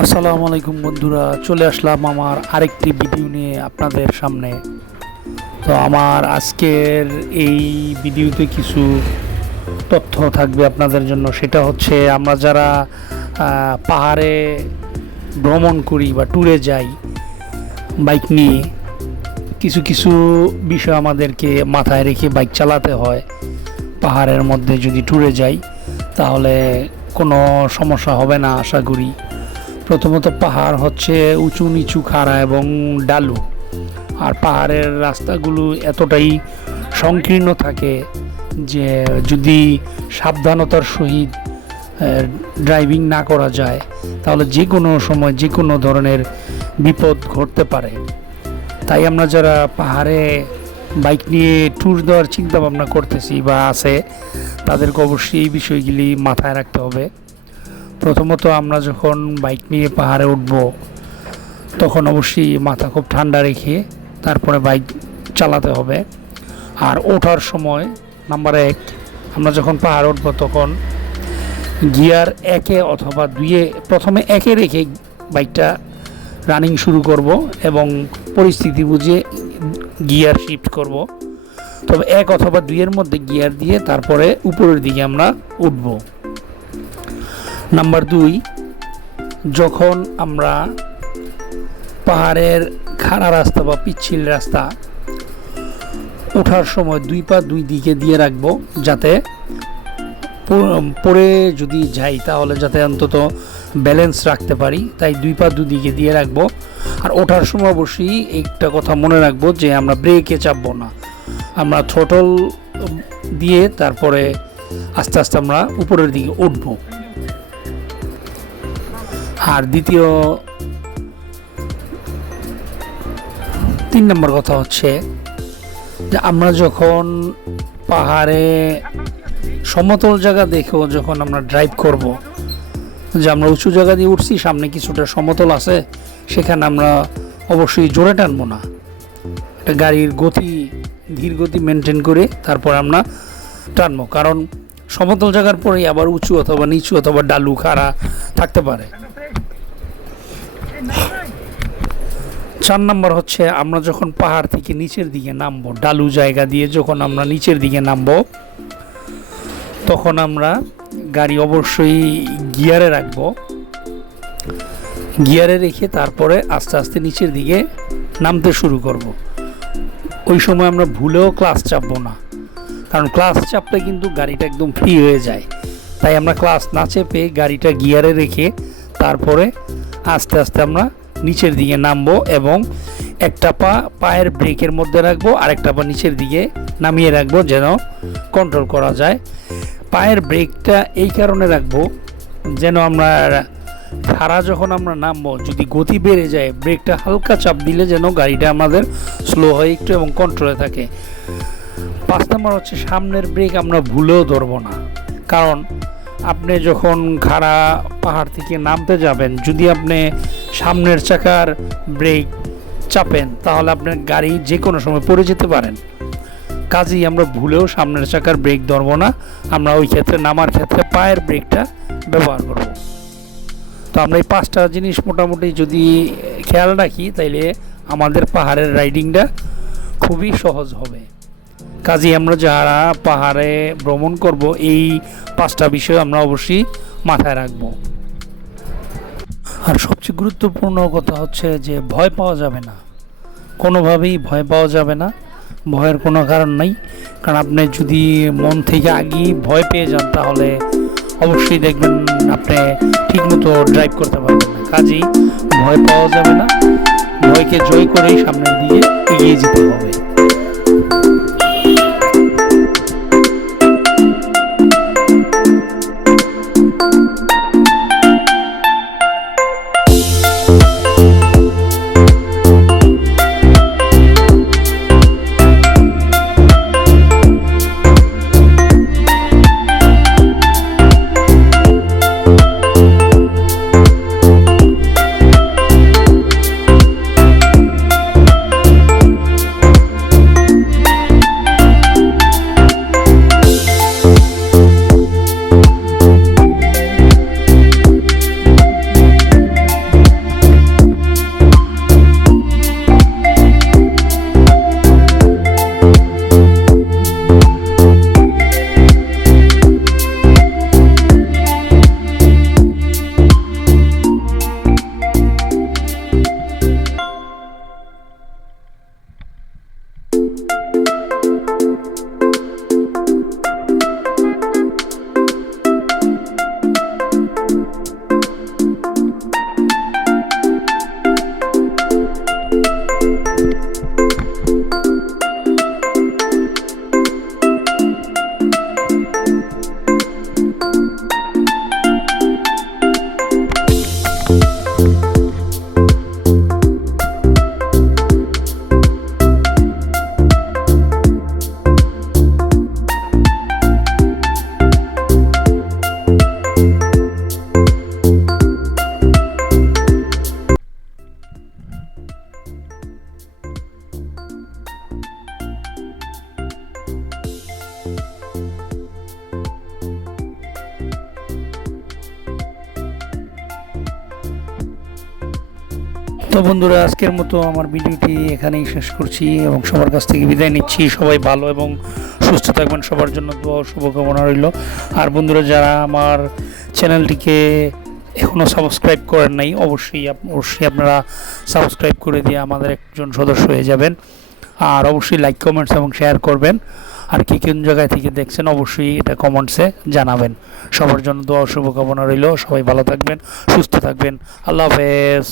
আসসালামু আলাইকুম বন্ধুরা, চলে আসলাম আমার আরেকটি ভিডিও নিয়ে আপনাদের সামনে। তো আমার আজকের এই ভিডিওতে কিছু তথ্য থাকবে আপনাদের জন্য। সেটা হচ্ছে, আমরা যারা পাহাড়ে ভ্রমণ করি বা ট্যুরে যাই বাইক নিয়ে, কিছু কিছু বিষয় আমাদেরকে মাথায় রেখে বাইক চালাতে হয়। পাহাড়ের মধ্যে যদি ট্যুরে যাই তাহলে কোনো সমস্যা হবে না আশা করি। প্রথমত, পাহাড় হচ্ছে উঁচু নিচু, খাড়া এবং ঢালু। আর পাহাড়ের রাস্তাগুলো এতটাই সংকীর্ণ থাকে যে যদি সাবধানতার সহিত ড্রাইভিং না করা যায় তাহলে যে কোনো সময় যে কোনো ধরনের বিপদ ঘটতে পারে। তাই আমরা যারা পাহাড়ে বাইক নিয়ে ট্যুর দেওয়ার চিন্তা ভাবনা করতেছি বা আছে, তাদেরকে অবশ্যই এই বিষয়গুলি মাথায় রাখতে হবে। প্রথমত, আমরা যখন বাইক নিয়ে পাহাড়ে উঠব তখন অবশ্যই মাথা খুব ঠান্ডা রেখে তারপরে বাইক চালাতে হবে। আর ওঠার সময় নাম্বার 1, আমরা যখন পাহাড়ে উঠব তখন গিয়ার 1 অথবা 2 প্রথমে 1 রেখে বাইকটা রানিং শুরু করব এবং পরিস্থিতি বুঝে গিয়ার শিফট করব। তবে 1 অথবা 2 মধ্যে গিয়ার দিয়ে তারপরে উপরের দিকে আমরা উঠব। নাম্বার 2, যখন আমরা পাহাড়ের খাড়া রাস্তা বা পিচ্ছিল রাস্তা ওঠার সময় 2 পা 2 দিকে দিয়ে রাখবো, যাতে পড়ে যদি যাই তাহলে যাতে অন্তত ব্যালেন্স রাখতে পারি। তাই 2 পা 2 দিকে দিয়ে রাখবো। আর ওঠার সময় অবশ্যই একটা কথা মনে রাখবো যে আমরা ব্রেকে চাপবো না, আমরা থ্রোটল দিয়ে তারপরে আস্তে আস্তে আমরা উপরের দিকে উঠবো। আর 3 নম্বর কথা হচ্ছে যে আমরা যখন পাহাড়ে সমতল জায়গা দেখেও যখন আমরা ড্রাইভ করব, যে আমরা উঁচু জায়গা দিয়ে উঠছি, সামনে কিছুটা সমতল আছে, সেখানে আমরা অবশ্যই জোরে টানবো না। একটা গাড়ির গতি, ধীর গতি মেনটেন করে তারপর আমরা টানবো, কারণ সমতল জায়গার পরেই আবার উঁচু অথবা নিচু অথবা ঢালু খাড়া থাকতে পারে। 4 নম্বর হচ্ছে, আমরা যখন পাহাড় থেকে নিচের দিকে নামবো, ঢালু জায়গা দিয়ে যখন আমরা নিচের দিকে নামবো তখন আমরা গাড়ি অবশ্যই গিয়ারে রাখবো। গিয়ারে রেখে তারপরে আস্তে আস্তে নিচের দিকে নামতে শুরু করব। ওই সময় আমরা ভুলেও ক্লাচ চাপবো না, কারণ ক্লাচ চাপলে কিন্তু গাড়িটা একদম ফ্রি হয়ে যায়। তাই আমরা ক্লাচ না চেপে গাড়িটা গিয়ারে রেখে তারপরে আস্তে আস্তে আমরা নিচের দিকে নামবো এবং একটা পা পায়ের ব্রেকের মধ্যে রাখবো, আরেকটা পা নিচের দিকে নামিয়ে রাখবো যেন কন্ট্রোল করা যায়। পায়ের ব্রেকটা এই কারণে রাখবো যেন আমরা খাড়া যখন আমরা নামবো, যদি গতি বেড়ে যায়, ব্রেকটা হালকা চাপ দিলে যেন গাড়িটা আমাদের স্লো হয় একটু এবং কন্ট্রোলে থাকে। 5 নম্বর হচ্ছে, সামনের ব্রেক আমরা ভুলেও ধরবো না, কারণ আপনি যখন খাড়া পাহাড় থেকে নামতে যাবেন, যদি আপনি সামনের চাকার ব্রেক চাপেন তাহলে আপনার গাড়ি যে কোনো সময় পড়ে যেতে পারেন। কাজেই আমরা ভুলেও সামনের চাকার ব্রেক ধরবো না, আমরা ওই ক্ষেত্রে নামার ক্ষেত্রে পায়ের ব্রেকটা ব্যবহার করব। তো আমরা এই 5টা জিনিস মোটামুটি যদি খেয়াল রাখি তাইলে আমাদের পাহাড়ের রাইডিংটা খুবই সহজ হবে। কাজেই আমরা যারা পাহাড়ে ভ্রমণ করব এই 5টা বিষয় আমরা অবশ্যই মাথায় রাখবো। আর সবচেয়ে গুরুত্বপূর্ণ কথা হচ্ছে যে ভয় পাওয়া যাবে না, কোনোভাবেই ভয় পাওয়া যাবে না। ভয়ের কোনো কারণ নাই, কারণ আপনি যদি মন থেকে আগেই ভয় পেয়ে যান তাহলে অবশ্যই দেখবেন আপনি ঠিকমতো ড্রাইভ করতে পারবেন না। কাজেই ভয় পাওয়া যাবে না, ভয়কে জয় করেই সামনের দিকে এগিয়ে যেতে হবে। তো বন্ধুরা, আজকের মতো আমার ভিডিওটি এখানেই শেষ করছি এবং সবার কাছ থেকে বিদায় নিচ্ছি। সবাই ভালো এবং সুস্থ থাকবেন, সবার জন্য দোয়া ও শুভকামনা রইল। আর বন্ধুরা, যারা আমার চ্যানেলটিকে এখনও সাবস্ক্রাইব করেন নাই, অবশ্যই আপনারা সাবস্ক্রাইব করে দিয়ে আমাদের একজন সদস্য হয়ে যাবেন। আর অবশ্যই লাইক, কমেন্টস এবং শেয়ার করবেন। আর কোন জায়গায় থেকে দেখছেন অবশ্যই এটা কমেন্টসে জানাবেন। সবার জন্য দোয়া ও শুভকামনা রইল। সবাই ভালো থাকবেন, সুস্থ থাকবেন। আল্লাহ হাফেজ।